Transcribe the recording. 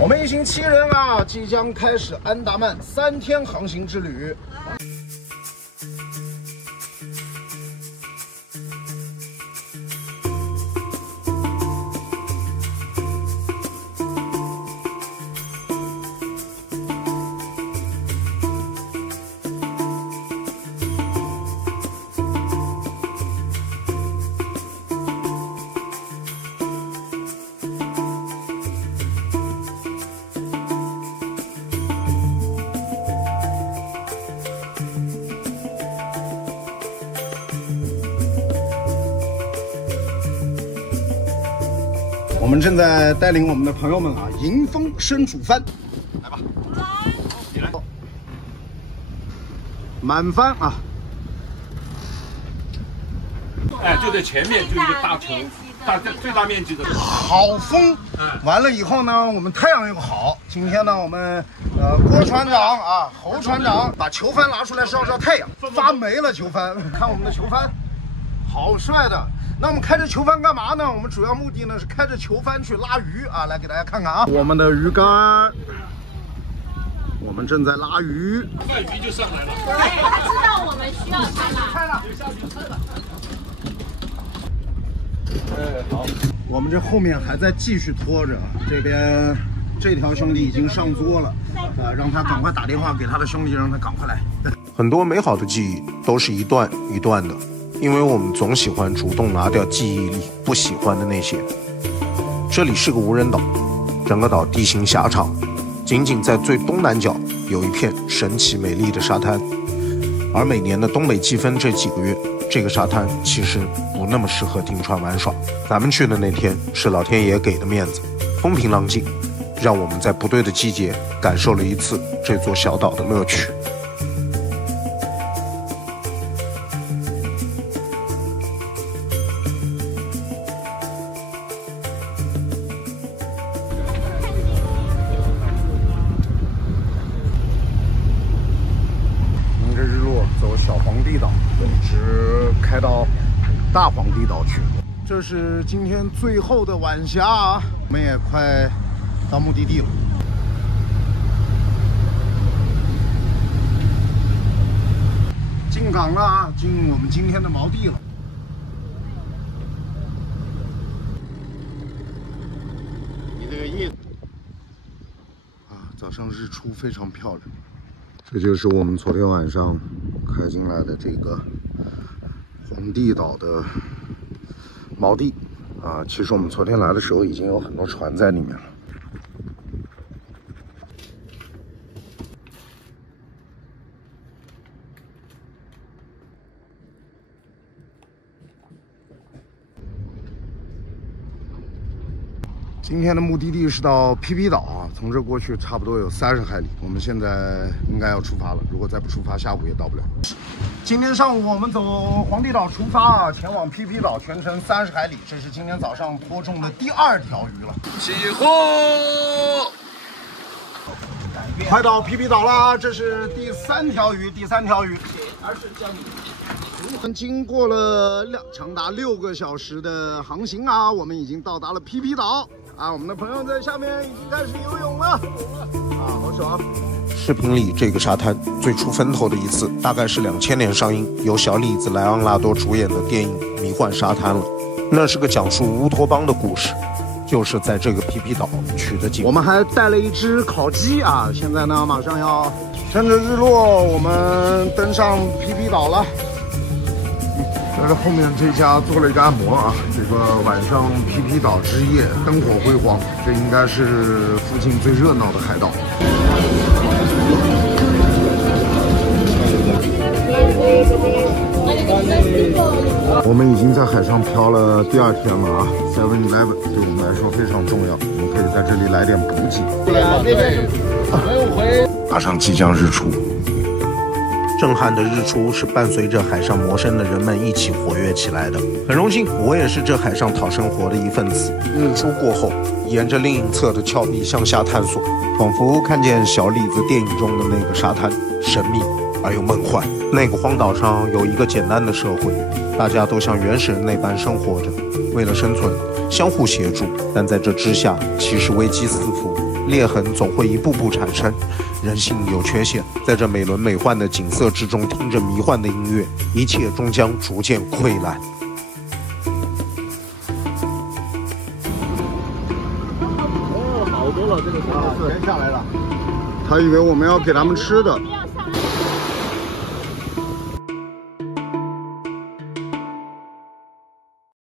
我们一行7人啊，即将开始安达曼3天航行之旅。我们正在带领我们的朋友们啊，迎风生主帆，来吧，起来，满帆啊！哎，就在前面就一个大球，最大面积的。好风，完了以后呢，我们太阳又好。今天呢，我们郭船长啊，侯船长把球帆拿出来照照太阳，发霉了球帆，看我们的球帆，好帅的。那我们开着球帆干嘛呢？我们主要目的呢是开着球帆去拉鱼啊，来给大家看看啊，我们的鱼竿，我们正在拉鱼，快鱼就上来了。对，他知道我们需要它了。好，我们这后面还在继续拖着，这边这条兄弟已经上桌了，让他赶快打电话给他的兄弟，让他赶快来。很多美好的记忆都是一段一段的。因为我们总喜欢主动拿掉记忆里不喜欢的那些。这里是个无人岛，整个岛地形狭长，仅仅在最东南角有一片神奇美丽的沙滩。而每年的东北季风这几个月，这个沙滩其实不那么适合停船玩耍。咱们去的那天是老天爷给的面子，风平浪静，让我们在不对的季节感受了一次这座小岛的乐趣。走小皇帝岛，一直开到大皇帝岛去。这是今天最后的晚霞啊，我们也快到目的地了。进港了啊，进我们今天的锚地了。你这个意思啊，早上日出非常漂亮。这就是我们昨天晚上开进来的这个皇帝岛的锚地啊。其实我们昨天来的时候已经有很多船在里面了。今天的目的地是到皮皮岛啊，从这过去差不多有30海里。我们现在应该要出发了，如果再不出发，下午也到不了。今天上午我们走皇帝岛出发啊，前往皮皮岛，全程30海里。这是今天早上拖中的第2条鱼了。起货！快到皮皮岛了，这是第3条鱼，经过了长达6个小时的航行啊，我们已经到达了皮皮岛啊。我们的朋友在下面已经开始游泳了啊，好爽！视频里这个沙滩最出风头的一次，大概是2000年上映由小李子莱昂纳多主演的电影《迷幻沙滩》了。那是个讲述乌托邦的故事，就是在这个皮皮岛取的景。我们还带了一只烤鸡啊，现在呢马上要趁着日落，我们登上皮皮岛了。在这后面这家做了一个按摩啊，这个晚上皮皮岛之夜灯火辉煌，这应该是附近最热闹的海岛。我们已经在海上漂了第2天了啊 ，7-Eleven 对我们来说非常重要，我们可以在这里来点补给。对啊，没有回。马上即将日出。震撼的日出是伴随着海上谋生的人们一起活跃起来的。很荣幸，我也是这海上讨生活的一份子。日出过后，沿着另一侧的峭壁向下探索，仿佛看见小李子电影中的那个沙滩，神秘而又梦幻。那个荒岛上有一个简单的社会，大家都像原始人那般生活着，为了生存相互协助。但在这之下，其实危机四伏，裂痕总会一步步产生。人性有缺陷，在这美轮美奂的景色之中，听着迷幻的音乐，一切终将逐渐溃烂。好多了，这个全下来了。他以为我们要给他们吃的。